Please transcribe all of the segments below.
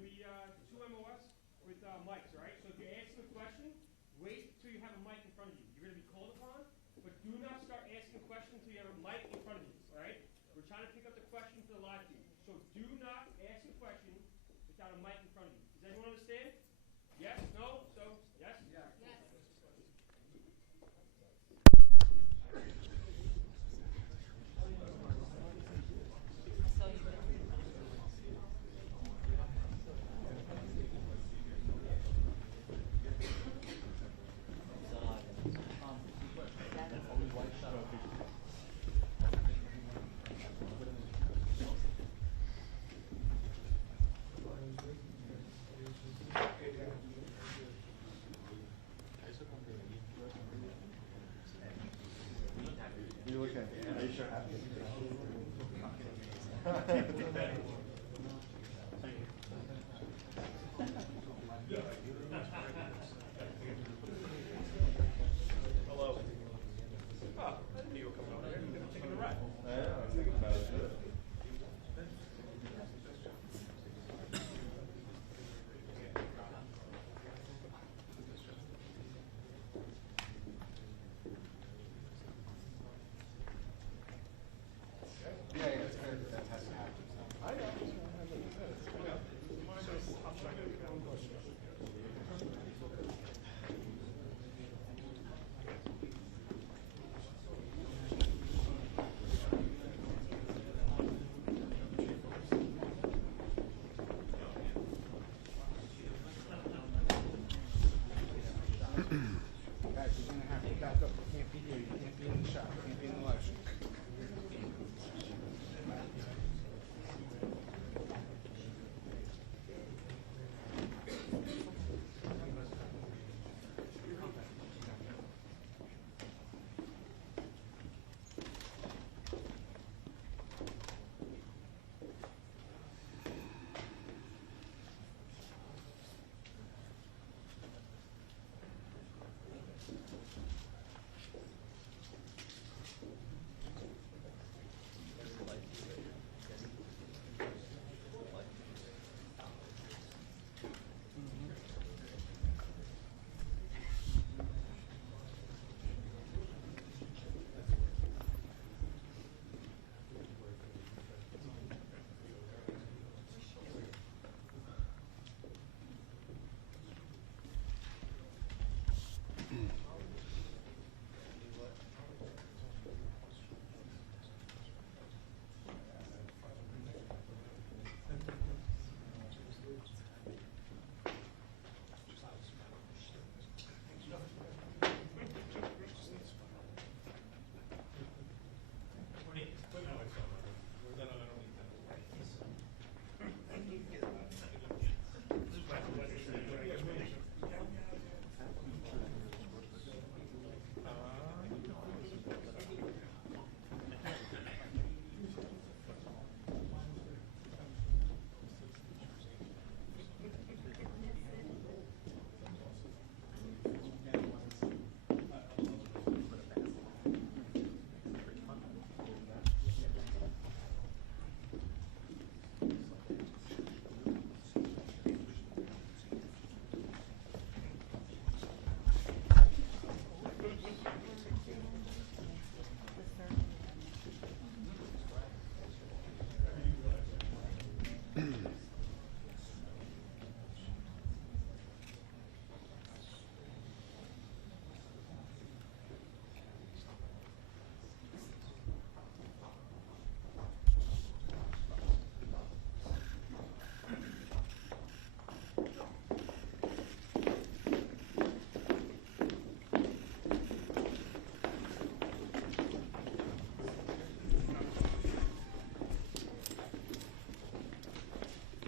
going to be two MOS with mics, all right? So if you're asking a question, wait till you have a mic in front of you. You're going to be called upon, but do not start asking questions until you have a mic in front of you, all right? We're trying to pick up the question for the live feed. So do not ask a question without a mic in front of you. Does anyone understand? Yes? No? So? Yes? Yeah. Yes. You okay? Are you sure? Hello. Oh, I didn't know you were coming over here. You're taking a ride. I was thinking about it. Yeah, it's good. That has to happen. I know. Guys, you're gonna have to back up. You can't be here. You can't be in the shop. You can't be in the live stream.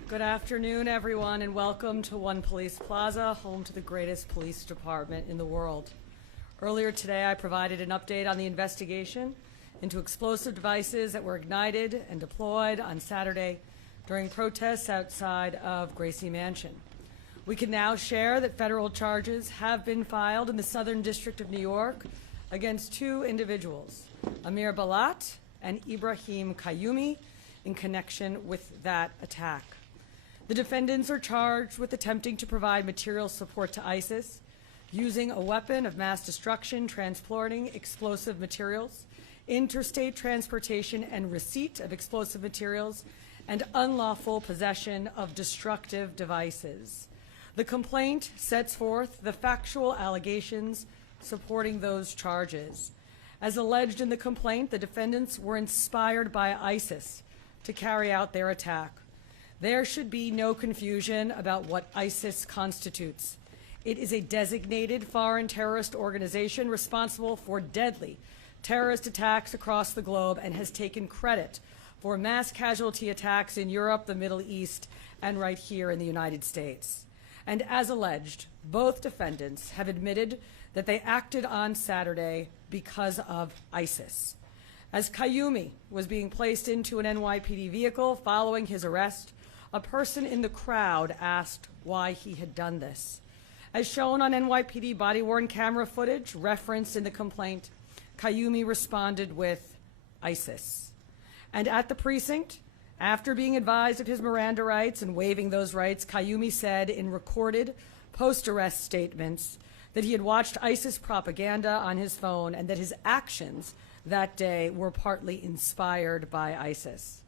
Good afternoon, everyone, and welcome to One Police Plaza, home to the greatest police department in the world. Earlier today, I provided an update on the investigation into explosive devices that were ignited and deployed on Saturday during protests outside of Gracie Mansion. We can now share that federal charges have been filed in the Southern District of New York against two individuals, Amir Balat and Ibrahim Qayyumi, in connection with that attack. The defendants are charged with attempting to provide material support to ISIS, using a weapon of mass destruction, transporting explosive materials, interstate transportation and receipt of explosive materials, and unlawful possession of destructive devices. The complaint sets forth the factual allegations supporting those charges. As alleged in the complaint, the defendants were inspired by ISIS to carry out their attack. There should be no confusion about what ISIS constitutes. It is a designated foreign terrorist organization responsible for deadly terrorist attacks across the globe and has taken credit for mass casualty attacks in Europe, the Middle East, and right here in the United States. And as alleged, both defendants have admitted that they acted on Saturday because of ISIS. As Qayyumi was being placed into an NYPD vehicle following his arrest, a person in the crowd asked why he had done this. As shown on NYPD body-worn camera footage referenced in the complaint, Qayyumi responded with ISIS. And at the precinct, after being advised of his Miranda rights and waiving those rights, Qayyumi said in recorded post-arrest statements that he had watched ISIS propaganda on his phone and that his actions that day were partly inspired by ISIS.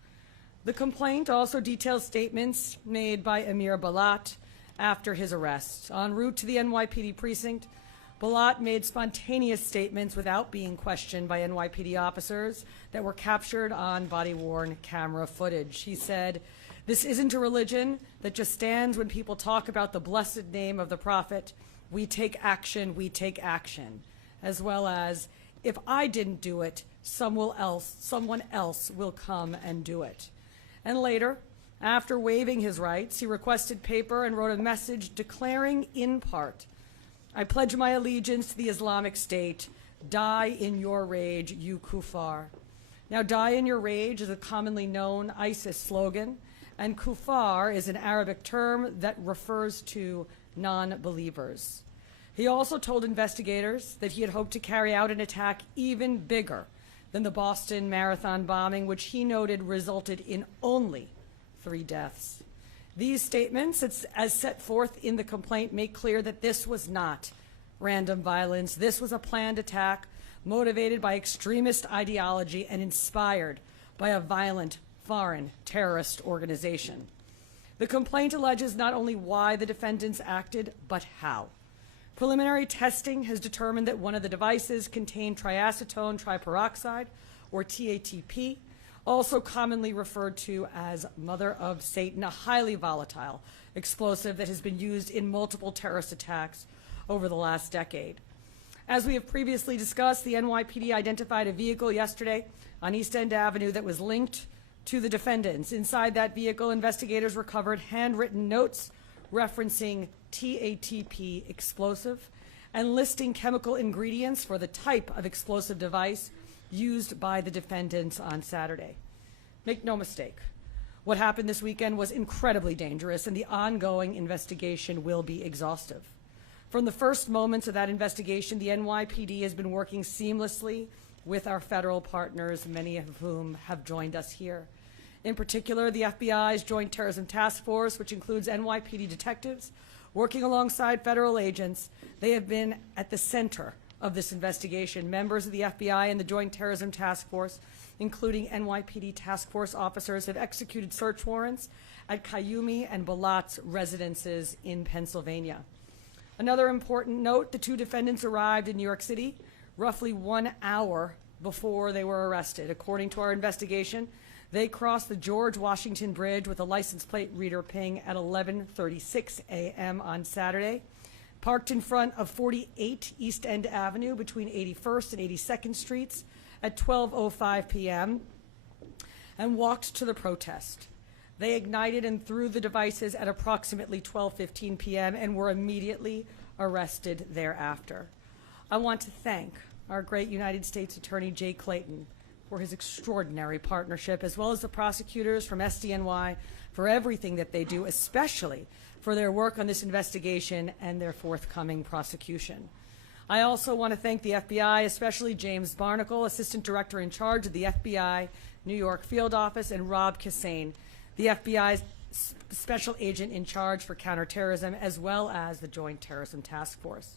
The complaint also details statements made by Amir Balat after his arrest. En route to the NYPD precinct, Balat made spontaneous statements without being questioned by NYPD officers that were captured on body-worn camera footage. He said, "This isn't a religion that just stands when people talk about the blessed name of the Prophet. We take action, as well as, if I didn't do it, someone else will come and do it." And later, after waiving his rights, he requested paper and wrote a message declaring in part, "I pledge my allegiance to the Islamic State. Die in your rage, you kuffar." Now, "die in your rage" is a commonly known ISIS slogan, and kuffar is an Arabic term that refers to non-believers. He also told investigators that he had hoped to carry out an attack even bigger than the Boston Marathon bombing, which he noted resulted in only 3 deaths. These statements, as set forth in the complaint, make clear that this was not random violence. This was a planned attack motivated by extremist ideology and inspired by a violent foreign terrorist organization. The complaint alleges not only why the defendants acted, but how. Preliminary testing has determined that one of the devices contained triacetone triperoxide, or TATP, also commonly referred to as Mother of Satan, a highly volatile explosive that has been used in multiple terrorist attacks over the last decade. As we have previously discussed, the NYPD identified a vehicle yesterday on East End Avenue that was linked to the defendants. Inside that vehicle, investigators recovered handwritten notes referencing TATP explosive and listing chemical ingredients for the type of explosive device used by the defendants on Saturday. Make no mistake, what happened this weekend was incredibly dangerous, and the ongoing investigation will be exhaustive. From the first moments of that investigation, the NYPD has been working seamlessly with our federal partners, many of whom have joined us here. In particular, the FBI's Joint Terrorism Task Force, which includes NYPD detectives, working alongside federal agents. They have been at the center of this investigation. Members of the FBI and the Joint Terrorism Task Force, including NYPD task force officers, have executed search warrants at Qayyumi and Balat's residences in Pennsylvania. Another important note, the 2 defendants arrived in New York City roughly 1 hour before they were arrested. According to our investigation, they crossed the George Washington Bridge with a license plate reader ping at 11:36 a.m. on Saturday, parked in front of 48 East End Avenue between 81st and 82nd Streets at 12:05 p.m., and walked to the protest. They ignited and threw the devices at approximately 12:15 p.m. and were immediately arrested thereafter. I want to thank our great United States Attorney Jay Clayton for his extraordinary partnership, as well as the prosecutors from SDNY for everything that they do, especially for their work on this investigation and their forthcoming prosecution. I also want to thank the FBI, especially James Barnacle, Assistant Director in charge of the FBI New York Field Office, and Rob Cassane, the FBI's special agent in charge for counterterrorism, as well as the Joint Terrorism Task Force.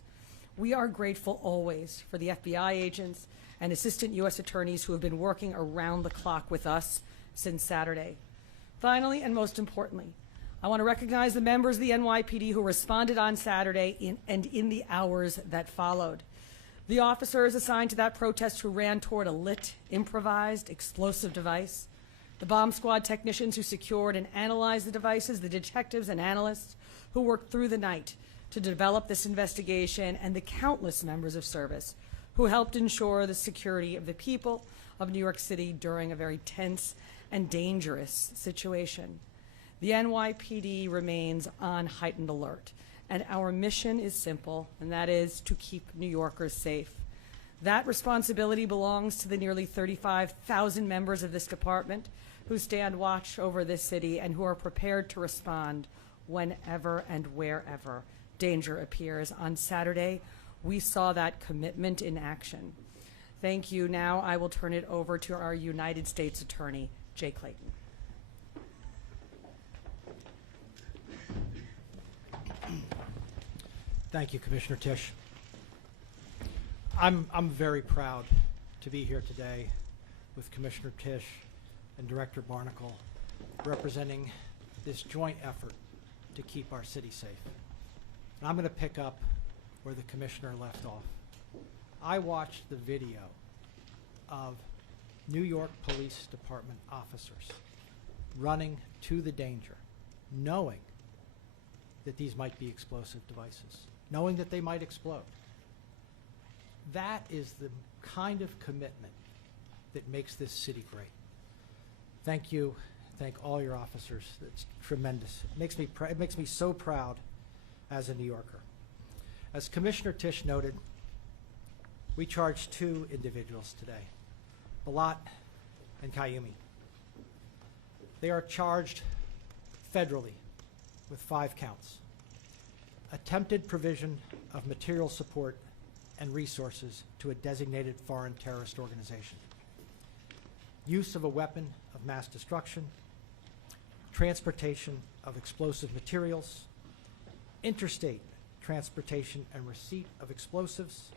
We are grateful always for the FBI agents and assistant U.S. attorneys who have been working around the clock with us since Saturday. Finally, and most importantly, I want to recognize the members of the NYPD who responded on Saturday and in the hours that followed. The officers assigned to that protest who ran toward a lit, improvised, explosive device, the bomb squad technicians who secured and analyzed the devices, the detectives and analysts who worked through the night to develop this investigation, and the countless members of service who helped ensure the security of the people of New York City during a very tense and dangerous situation. The NYPD remains on heightened alert, and our mission is simple, and that is to keep New Yorkers safe. That responsibility belongs to the nearly 35,000 members of this department who stand watch over this city and who are prepared to respond whenever and wherever danger appears. On Saturday, we saw that commitment in action. Thank you. Now I will turn it over to our United States Attorney, Jay Clayton. Thank you, Commissioner Tisch. I'm very proud to be here today with Commissioner Tisch and Director Barnacle, representing this joint effort to keep our city safe. And I'm going to pick up where the Commissioner left off. I watched the video of New York Police Department officers running to the danger, knowing that these might be explosive devices, knowing that they might explode. That is the kind of commitment that makes this city great. Thank you. Thank all your officers. It's tremendous. It makes me so proud as a New Yorker. As Commissioner Tisch noted, we charged 2 individuals today, Balat and Kayumi. They are charged federally with 5 counts. Attempted provision of material support and resources to a designated foreign terrorist organization. Use of a weapon of mass destruction, transportation of explosive materials, interstate transportation and receipt of explosives,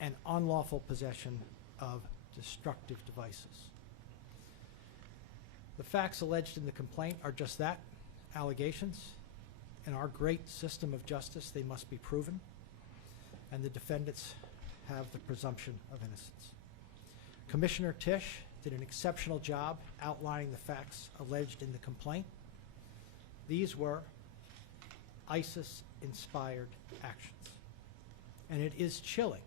and unlawful possession of destructive devices. The facts alleged in the complaint are just that, allegations. In our great system of justice, they must be proven, and the defendants have the presumption of innocence. Commissioner Tisch did an exceptional job outlining the facts alleged in the complaint. These were ISIS-inspired actions. And it is chilling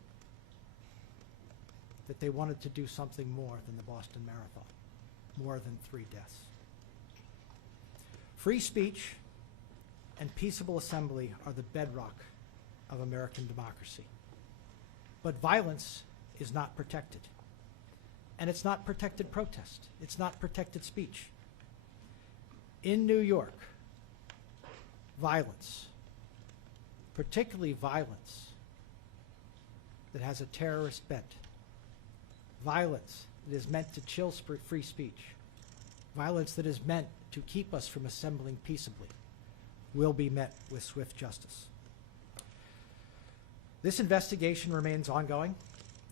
that they wanted to do something more than the Boston Marathon, more than 3 deaths. Free speech and peaceable assembly are the bedrock of American democracy. But violence is not protected. And it's not protected protest. It's not protected speech. In New York, violence, particularly violence that has a terrorist bent, violence that is meant to chill free speech, violence that is meant to keep us from assembling peaceably, will be met with swift justice. This investigation remains ongoing,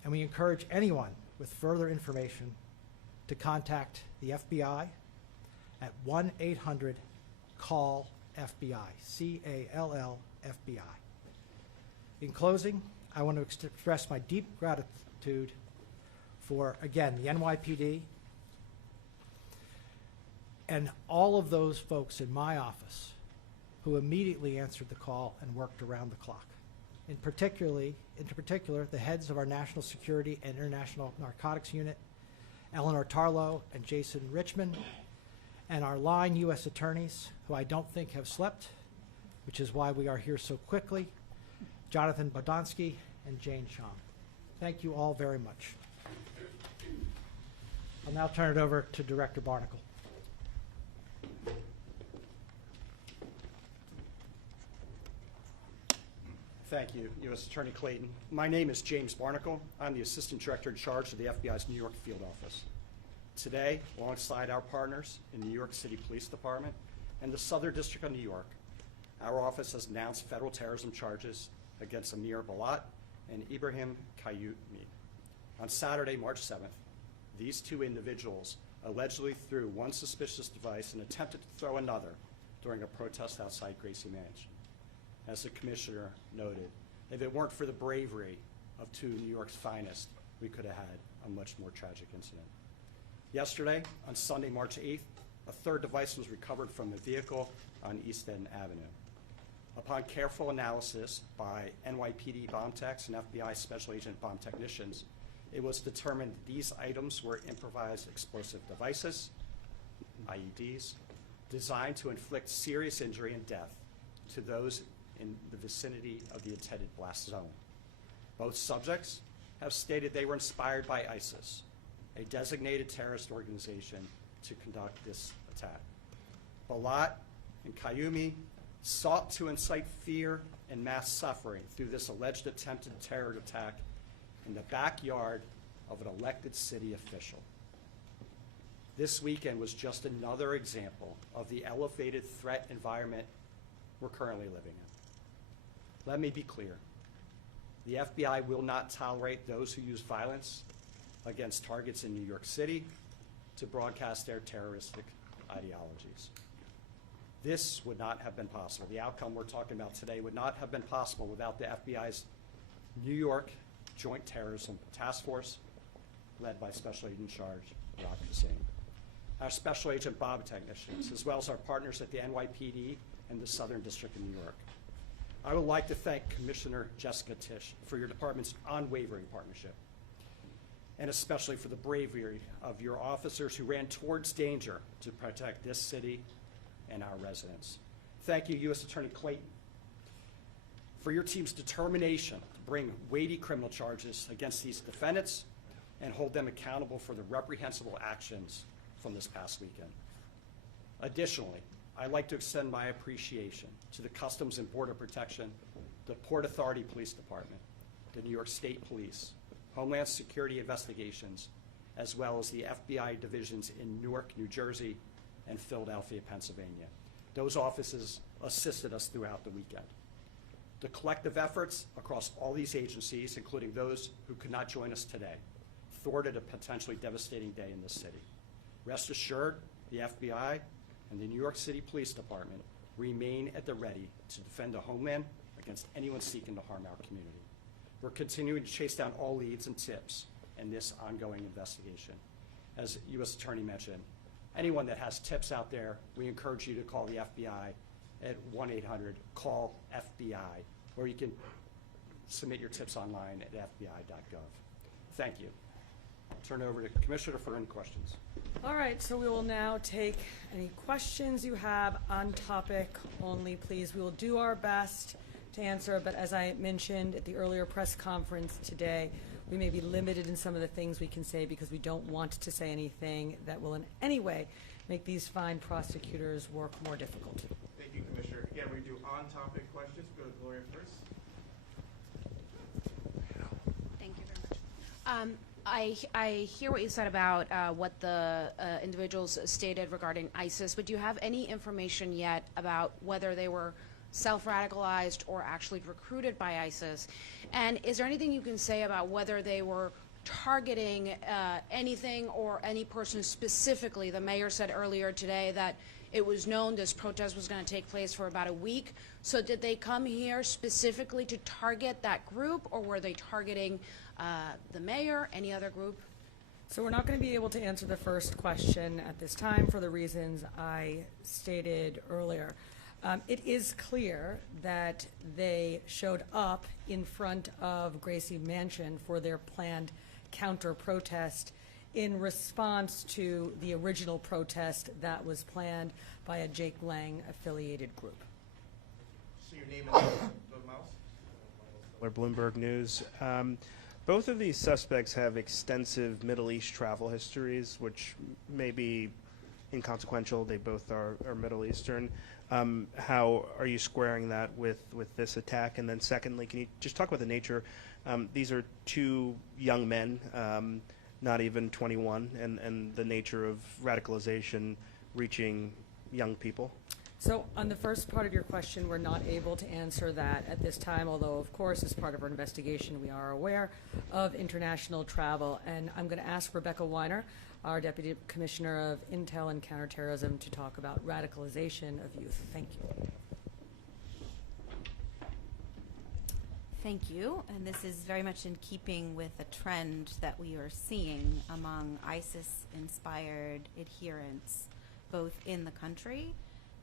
and we encourage anyone with further information to contact the FBI at 1-800-CALL-FBI, C-A-L-L-FBI. In closing, I want to express my deep gratitude for, again, the NYPD and all of those folks in my office who immediately answered the call and worked around the clock. In particular, the heads of our National Security and International Narcotics Unit, Eleanor Tarlow and Jason Richmond, and our line U.S. attorneys, who I don't think have slept, which is why we are here so quickly, Jonathan Bodonsky and Jane Chong. Thank you all very much. I'll now turn it over to Director Barnacle. Thank you, U.S. Attorney Clayton. My name is James Barnacle. I'm the Assistant Director in charge of the FBI's New York Field Office. Today, alongside our partners in the New York City Police Department, and the Southern District of New York, our office has announced federal terrorism charges against Amir Balat and Ibrahim Kayumi. On Saturday, March 7th, these two individuals allegedly threw one suspicious device and attempted to throw another during a protest outside Gracie Mansion. As the commissioner noted, if it weren't for the bravery of two New York's finest, we could have had a much more tragic incident. Yesterday, on Sunday, March 8th, a third device was recovered from the vehicle on East End Avenue. Upon careful analysis by NYPD bomb techs and FBI Special Agent bomb technicians, it was determined that these items were improvised explosive devices, IEDs, designed to inflict serious injury and death to those in the vicinity of the intended blast zone. Both subjects have stated they were inspired by ISIS, a designated terrorist organization, to conduct this attack. Balat and Kayumi sought to incite fear and mass suffering through this alleged attempted terror attack in the backyard of an elected city official. This weekend was just another example of the elevated threat environment we're currently living in. Let me be clear. The FBI will not tolerate those who use violence against targets in New York City to broadcast their terroristic ideologies. This would not have been possible. The outcome we're talking about today would not have been possible without the FBI's New York Joint Terrorism Task Force, led by Special Agent in Charge, Raucous, our Special Agent bomb technicians, as well as our partners at the NYPD and the Southern District of New York. I would like to thank Commissioner Jessica Tisch for your department's unwavering partnership, and especially for the bravery of your officers who ran towards danger to protect this city and our residents. Thank you, U.S. Attorney Clayton, for your team's determination to bring weighty criminal charges against these defendants and hold them accountable for the reprehensible actions from this past weekend. Additionally, I'd like to extend my appreciation to the Customs and Border Protection, the Port Authority Police Department, the New York State Police, Homeland Security Investigations, as well as the FBI divisions in Newark, New Jersey, and Philadelphia, Pennsylvania. Those offices assisted us throughout the weekend. The collective efforts across all these agencies, including those who could not join us today, thwarted a potentially devastating day in this city. Rest assured, the FBI and the New York City Police Department remain at the ready to defend the homeland against anyone seeking to harm our community. We're continuing to chase down all leads and tips in this ongoing investigation. As U.S. Attorney mentioned, anyone that has tips out there, we encourage you to call the FBI at 1-800-CALL-FBI, or you can submit your tips online at fbi.gov. Thank you. Turn it over to the Commissioner for any questions. All right, so we will now take any questions you have on topic only, please. We will do our best to answer, but as I mentioned at the earlier press conference today, we may be limited in some of the things we can say because we don't want to say anything that will in any way make these fine prosecutors' work more difficult. Thank you, Commissioner. Again, we do on-topic questions. Go to Gloria first. Thank you very much. I hear what you said about what the individuals stated regarding ISIS, but do you have any information yet about whether they were self-radicalized or actually recruited by ISIS? And is there anything you can say about whether they were targeting anything or any person specifically? The mayor said earlier today that it was known this protest was going to take place for about a week. So did they come here specifically to target that group, or were they targeting the mayor, any other group? So we're not going to be able to answer the first question at this time for the reasons I stated earlier. It is clear that they showed up in front of Gracie Mansion for their planned counter-protest in response to the original protest that was planned by a Jake Lang affiliated group. So your name is the mouse? Or Bloomberg News. Both of these suspects have extensive Middle East travel histories, which may be inconsequential. They both are Middle Eastern. How are you squaring that with this attack? And then secondly, can you just talk about the nature? These are two young men, not even 21, and the nature of radicalization reaching young people. So on the first part of your question, we're not able to answer that at this time, although of course as part of our investigation we are aware of international travel. And I'm going to ask Rebecca Weiner, our Deputy Commissioner of Intel and Counterterrorism, to talk about radicalization of youth. Thank you. Thank you, and this is very much in keeping with a trend that we are seeing among ISIS-inspired adherents, both in the country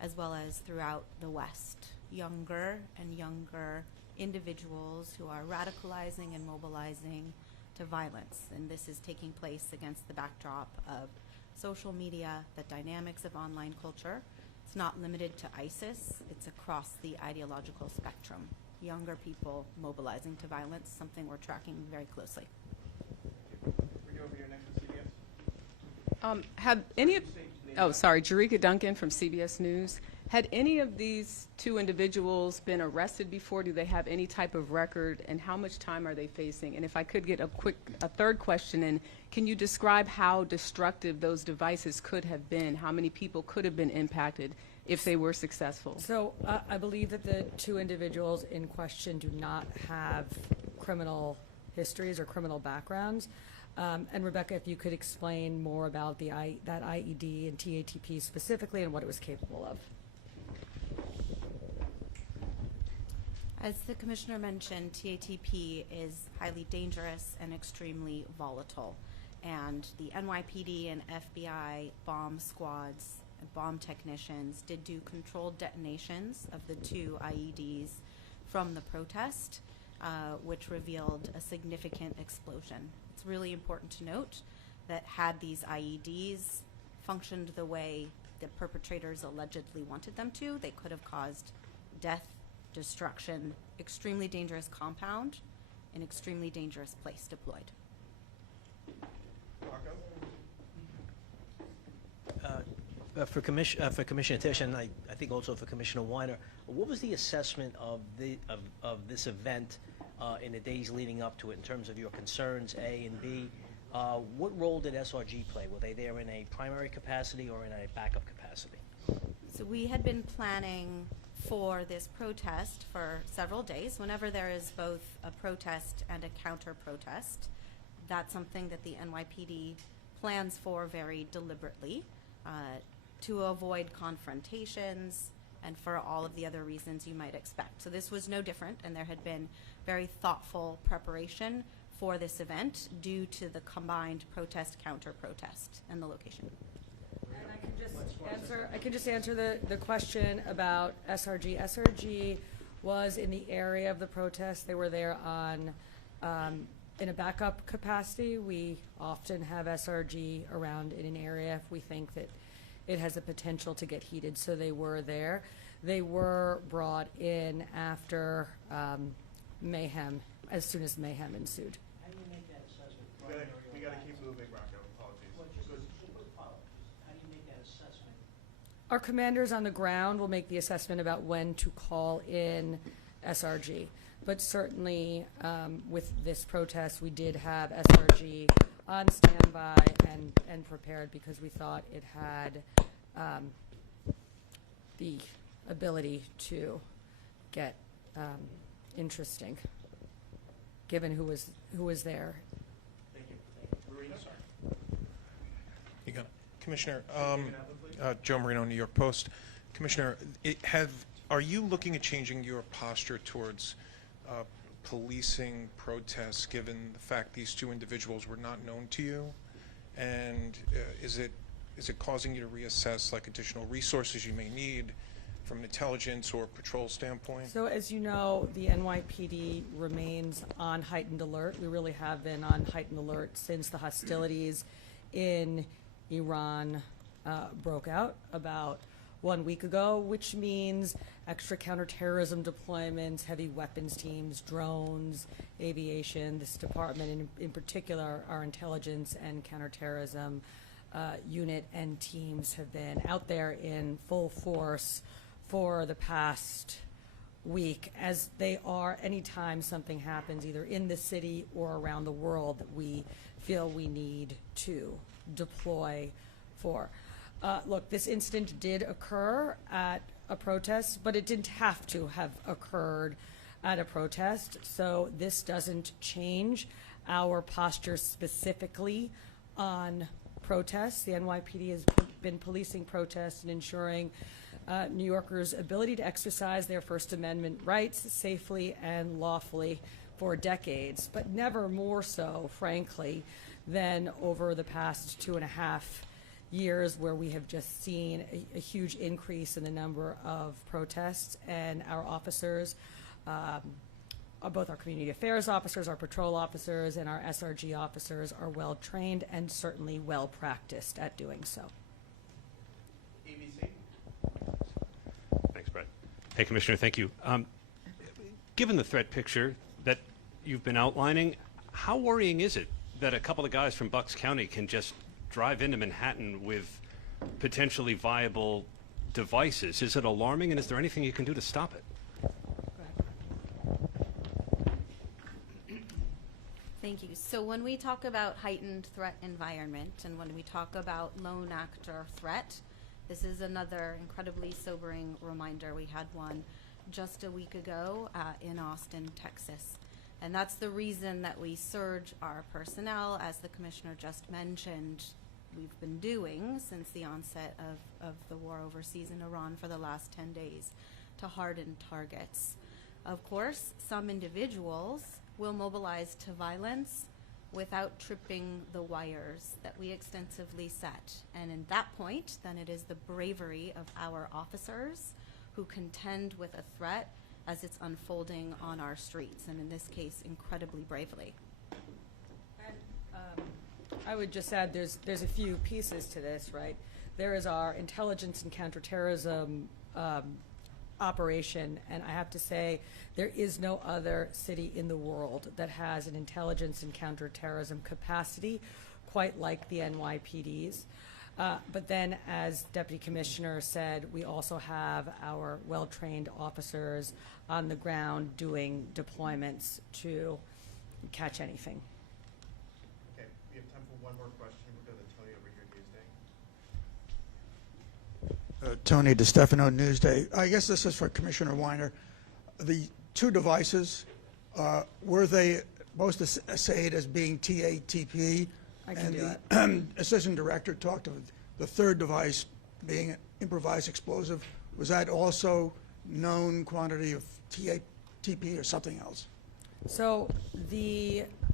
as well as throughout the West. Younger and younger individuals who are radicalizing and mobilizing to violence, and this is taking place against the backdrop of social media, the dynamics of online culture. It's not limited to ISIS, it's across the ideological spectrum. Younger people mobilizing to violence, something we're tracking very closely. Have any of, Jerika Duncan from CBS News. Had any of these two individuals been arrested before? Do they have any type of record, and how much time are they facing? And if I could get a third question in, can you describe how destructive those devices could have been? How many people could have been impacted if they were successful? So I believe that the two individuals in question do not have criminal histories or criminal backgrounds. And Rebecca, if you could explain more about that IED and TATP specifically and what it was capable of. As the Commissioner mentioned, TATP is highly dangerous and extremely volatile. And the NYPD and FBI bomb squads and bomb technicians did do controlled detonations of the two IEDs from the protest, which revealed a significant explosion. It's really important to note that had these IEDs functioned the way the perpetrators allegedly wanted them to, they could have caused death, destruction, extremely dangerous compound, an extremely dangerous place deployed. For Commissioner Tisch, and I think also for Commissioner Weiner, what was the assessment of this event in the days leading up to it in terms of your concerns, A and B? What role did SRG play? Were they there in a primary capacity or in a backup capacity? So we had been planning for this protest for several days. Whenever there is both a protest and a counter-protest, that's something that the NYPD plans for very deliberately to avoid confrontations and for all of the other reasons you might expect. So this was no different, and there had been very thoughtful preparation for this event due to the combined protest, counter-protest, and the location. And I can just answer the question about SRG. SRG was in the area of the protest. They were there on in a backup capacity. We often have SRG around in an area if we think that it has a potential to get heated, so they were there. They were brought in after mayhem, as soon as mayhem ensued. How do you make that assessment? We got to keep moving, Rocco. Apologies. How do you make that assessment? Our commanders on the ground will make the assessment about when to call in SRG. But certainly with this protest, we did have SRG on standby and prepared because we thought it had the ability to get interesting, given who was there. Thank you. Marina, sorry. You got it. Commissioner, Joe Marino, New York Post. Commissioner, are you looking at changing your posture towards policing protests, given the fact these two individuals were not known to you? And is it causing you to reassess like additional resources you may need from an intelligence or patrol standpoint? So as you know, the NYPD remains on heightened alert. We really have been on heightened alert since the hostilities in Iran broke out about 1 week ago, which means extra counterterrorism deployments, heavy weapons teams, drones, aviation. This department, in particular, our intelligence and counterterrorism unit and teams have been out there in full force for the past week, as they are anytime something happens either in the city or around the world that we feel we need to deploy for. Look, this incident did occur at a protest, but it didn't have to have occurred at a protest. So this doesn't change our posture specifically on protests. The NYPD has been policing protests and ensuring New Yorkers' ability to exercise their First Amendment rights safely and lawfully for decades, but never more so, frankly, than over the past 2.5 years, where we have just seen a huge increase in the number of protests, and our officers, both our community affairs officers, our patrol officers, and our SRG officers are well trained and certainly well practiced at doing so. ABC. Thanks, Brett. Hey, Commissioner, thank you. Given the threat picture that you've been outlining, how worrying is it that a couple of guys from Bucks County can just drive into Manhattan with potentially viable devices? Is it alarming, and is there anything you can do to stop it? Thank you. So when we talk about heightened threat environment and when we talk about lone actor threat, this is another incredibly sobering reminder. We had one just a week ago in Austin, Texas. And that's the reason that we surge our personnel, as the Commissioner just mentioned, we've been doing since the onset of the war overseas in Iran for the last 10 days, to harden targets. Of course, some individuals will mobilize to violence without tripping the wires that we extensively set. And in that point, then it is the bravery of our officers who contend with a threat as it's unfolding on our streets, and in this case, incredibly bravely. And I would just add there's a few pieces to this, right? There is our intelligence and counterterrorism operation, and I have to say there is no other city in the world that has an intelligence and counterterrorism capacity quite like the NYPD's. But then, as Deputy Commissioner said, we also have our well-trained officers on the ground doing deployments to catch anything. Okay, we have time for one more question. We'll go to Tony over here, Newsday. Tony DeStefano, Newsday. I guess this is for Commissioner Weiner. The two devices, were they both assayed as being TATP? I can do it. And the Assistant Director talked of the third device being an improvised explosive. Was that also known quantity of TATP or something else? So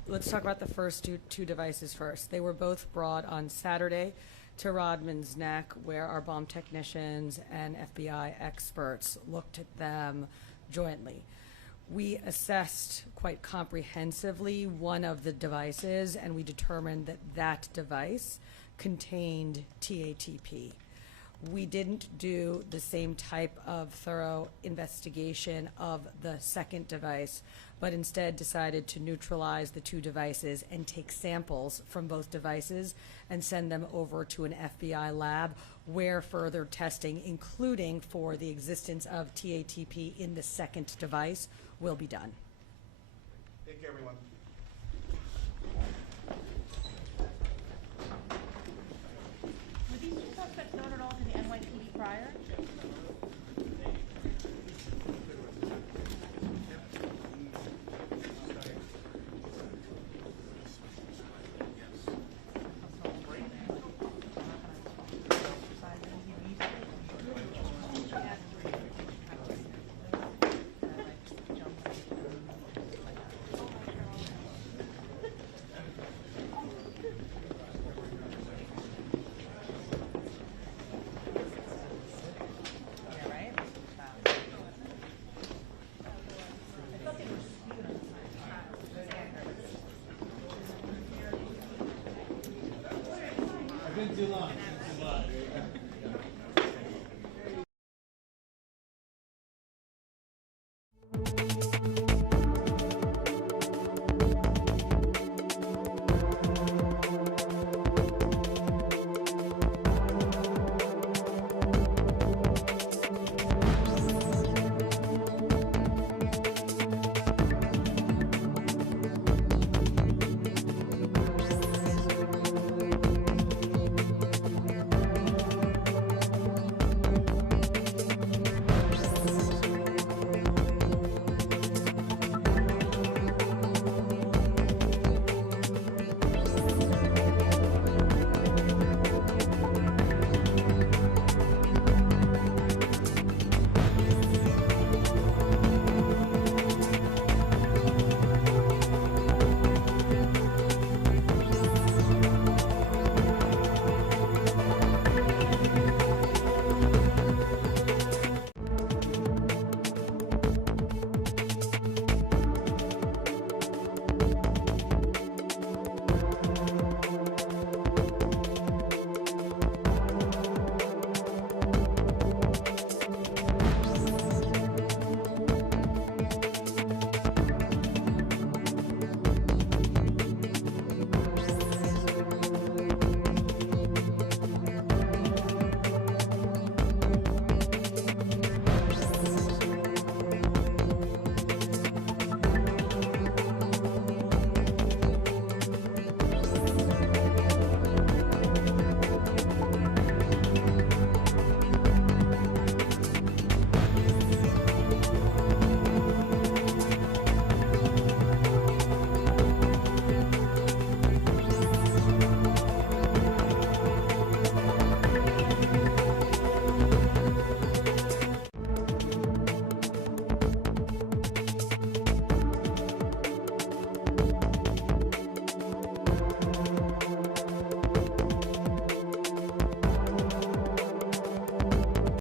let's talk about the first two devices first. They were both brought on Saturday to Rodman's Neck, where our bomb technicians and FBI experts looked at them jointly. We assessed quite comprehensively one of the devices, and we determined that that device contained TATP. We didn't do the same type of thorough investigation of the second device, but instead decided to neutralize the two devices and take samples from both devices and send them over to an FBI lab where further testing, including for the existence of TATP in the second device, will be done. Thank you, everyone. Were these two suspects known at all to the NYPD prior? Too long.